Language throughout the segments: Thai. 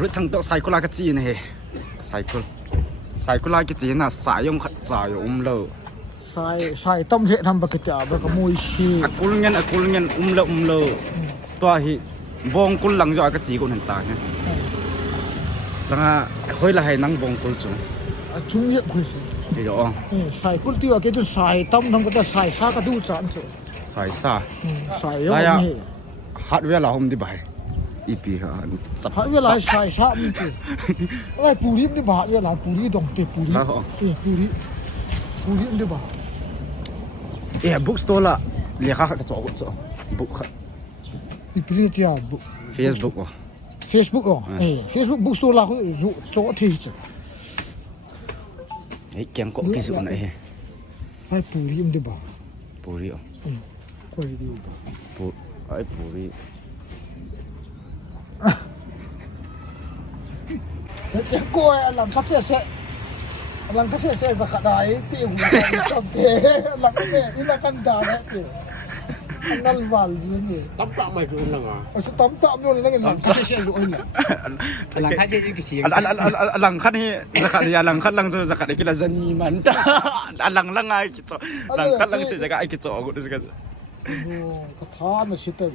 รถทั้งโต๊ะไซคุลากจีนเฮไซคุลากจีนน่ะสายยมขัดสายเลยใส่ต้มเห็ดทำปกติแบบก็มวยชีอกุลเงินเลยตัวฮีบงกุลหลังจอยกจีกุนเห็นตาเนี่ยแล้วก็ค่อยละให้นั่งบงกุลจุงจุงเยอะคุยสิเดี๋ยวใส่กุลที่ว่าแกจะใส่ต้มทำก็จะใส่ซากระดูจานจุใส่ซาใส่ยังไงฮัดเวลาผมดีไปอีปีฮะฮัดเวลาใส่ซามันจุไอ้ปูริมดีบ่าเวลาปูริดงเตปูริปูริมดีบ่าบุ๊กสโตร์ละเรียกเขาจะจ่อบุ๊กอีปีนี้ที่อ่ะFacebook อ๋อ Facebook อ๋อFacebook บุ๊กสโตร์ละเขาจ่อที่จุเกี่ยงก็กี่สุดนะไอ้ปูริมดีบ่าปูริอ๋อก็ดีบ่าไอ้ปูริเด็กกูหลังพัดเสียหลังพัดเสียจะขดายปีหูจำเทหลังเนี่ยนี่หลังกันดาเนี่ยเจ้นั่นวันนี่ตั้มตั้มไม่รู้หรอไอ้ตั้มนู่นนั่งหลังพัดเสียอยู่ไอ้เนี่ยหลังพัดเสียกี่เสียงหลังคันนี้จะขัดยาหลังคันหลังจะขัดไอ้กิลาจันีมันหลังไอ้กิจหลังคันหลังเสียจะไอ้กิจกูดูสิกันโอ้กระทานน่ะสิเตอร์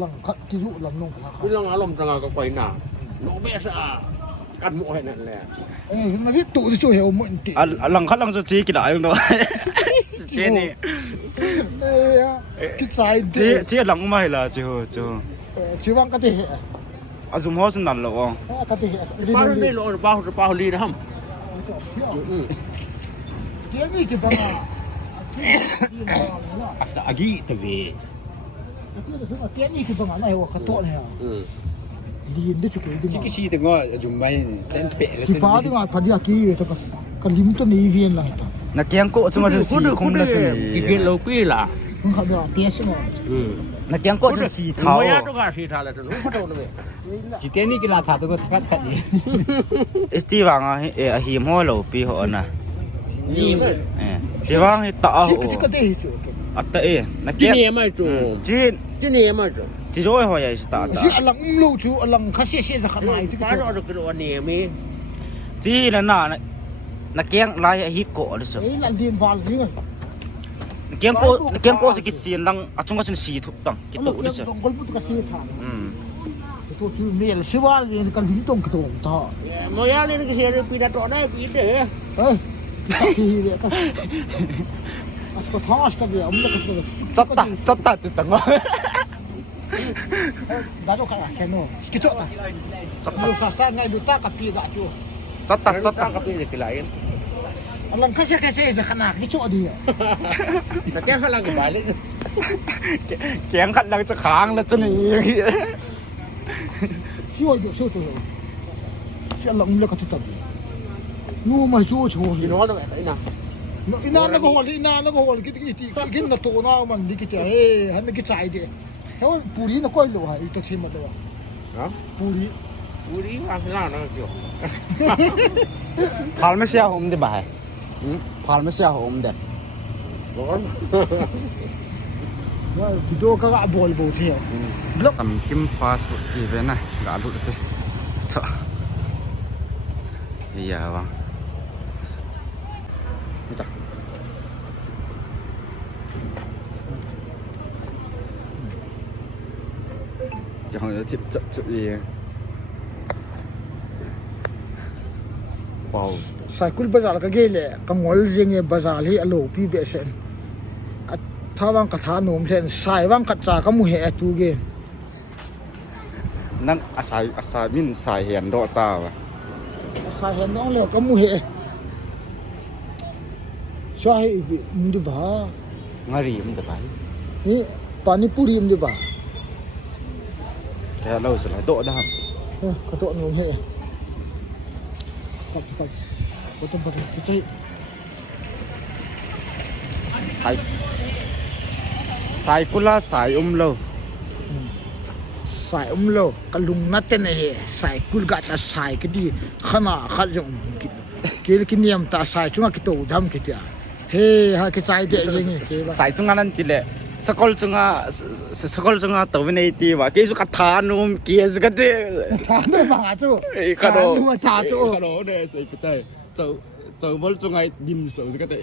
หลังคัดกิจุหลังน้องคือหลังอารมณ์จังก็ไปหน้าโนเบสกันหมดนั่นแหละมันที่ตู่ที่ช่วยเอาหมดติหลังคันหลังจะชี้กี่ได้ยังตัวเจนี่คิดสายเจ๊หลังไม่ละเจ้าชีวังกะทิอาซุมหัวสนั่นหรอกะทิป้าไม่รู้ป้าลีนะฮัมเดี๋ยวนี้กี่ปังอ่ะอากีตะเวเดี๋ยวนี้กี่ปังอ่ะไหนวะกระโตเนี่ยลีนได้สุดเลยที่กี่ตัวก็จุ่มไปเล่นเปะที่ป้าที่ว่าพัดยากี้ตัวก็ลิมตัวนี้เวียนละตัวนักเกียงโก้สมัติสีคงได้สิอีเวียนโลกี้ล่ะมึงเขาเดี๋ยวเตี้ยสิมั้งนักเกียงโก้จะสีเทาไม่ต้องการสีเทาเลยตัวนู้นเขาโดนเลยจีเต้นี่กีฬาถาตัวก็ทัดทัดนี่เอสตีวังอ่ะหิมหัวโลปีหัวน่ะนี่มั้งจีวังให้ต่อที่ก็ได้จุดอัตเต้นักเกียงจีนี่ไม่จุจีนี่ไม่จุจีโร่หัวใหญ่สตาร์จีอัลลังลูจูอัลลังข้าเสียจะขนาดที่ป้าเราดูกันวันนี้มีจีนั่นน่ะนักเกียงลายฮิปโก้เลยสิลันดินวาลยิ่งนักเกียงโก้จะกินสีนังอาจุงก็จะสีทุกตั้งกินตัวเลยสิคนพูดก็สีทางตัวจูเมียลสิวาลเนี่ยกันหินตรงกระโดดท่อมายาเลยก็เสียปีละตัวได้ปีเด้อที่เนี่ยก็ท้อสตับเนี่ยมันก็จัดตัดติดตั้งวะได้ดูค่ะแค่นู้นสกิโต้นะดูสาไงดูตากับปีกะจูจัดตัดกับปีเด็กหลายอันนั้นแค่เสียจะขนาดที่โชว์ดีอ่ะแต่แก้พลังกับใบเลยแกงขัดดังจะค้างแล้วจะหนีช่วยอยู่ช่วยเชื่อหลังเลยก็ทุบตับนู่นมาช่วยอีน้องต้องแบบไหนนะอีน่าแล้วก็หัวอีน่าแล้วก็หัวกินน่ะตัวน่ามันดีกี่เฮ้ยฮันไม่กี่ใจเดียเขาปูรีน่ะก้อยโลหะอีตัวชิมมาเลยวะปูรีวางข้างล่างนั่นจ้ะพาลไม่เสียผมเดี๋ยวบ่ายพาลไม่เสียผมเดี๋ยวร้อนว่าวิดีโอก็บอลบูเทียบล็อกทำกิมฟาสกี่เป็นนะกาลุดเลยจ้ะiya bang Entah. Jangan ada tip cep dia. Wow. Cycle bazar ka gele kangol jenge bazar hi alo pi be sen. At thawang ka tha nom sen sai wang ka cha ka mu he atu ge. Nan asai min sai hian do ta wa. Sai hian dong le ka mu he. Sai mundu ba ngari mundu ba ni pani puri mundu ba ya lâu rồi lại độ đó có độ nhiều hệ có tâm vật cái chơi sai kula sai lâu sai lâu cái lùng nát tên này sai kul gata sai cái đi khana khát dùng cái niệm ta sai chúng ta cái tổ đam cái tiệt hey ha cái trái địa gì sai sung nan chỉ lệ sekolah cunga tahu ini itu wah kesu katanum kias kate 他那把住， kado 我打住， kado deh saya kita cau bol cunga din so kate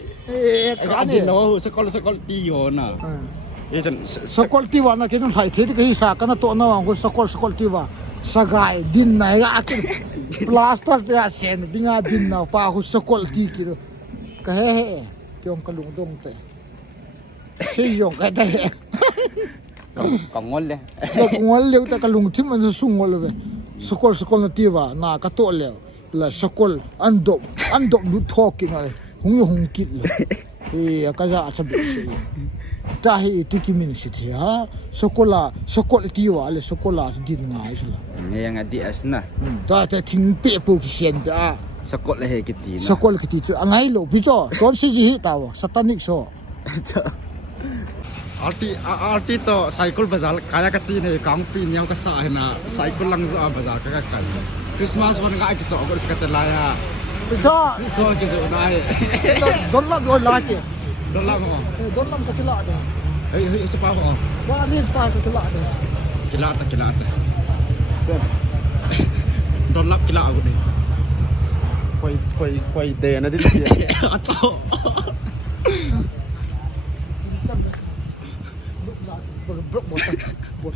干 din 呢？ no sekolah tiyo na 嗯。 ijan Sekolah tiwa na kita hai thedi ke hisa kana to na wang sekolah tiwa sagai din na ya akin plaster ya sen dinga din na pa hu sekolah ti ki ka he kyong kalung dong te se yong ka te kong ngol deh ko ngol le ta kalung tim man su ngol be sekolah na tiwa na ka to le la sekolah andop du talking ale hung kit le ka ja achabi se tahi tikimin sithi ha sekolah tiwa le sekolah din ngai sula yang adi asna ta ta thing pe pu ki hen da sekolah he kiti na sekolah kiti chu angai lo bi cho ton si ji ta wa satanic so arti to cycle bazar kaya kecil nih kampi nyau kesah na cycle lang za bazar kakak kan Christmas wan ngai ki chok ko sekate la ya bi cho so ki zo nai don la do la ke don la ko don lam ta kila da hei sepa ko ba ni pa ta kila da kila ta don lap kila aku ni quay đề nó đi tiền acau bot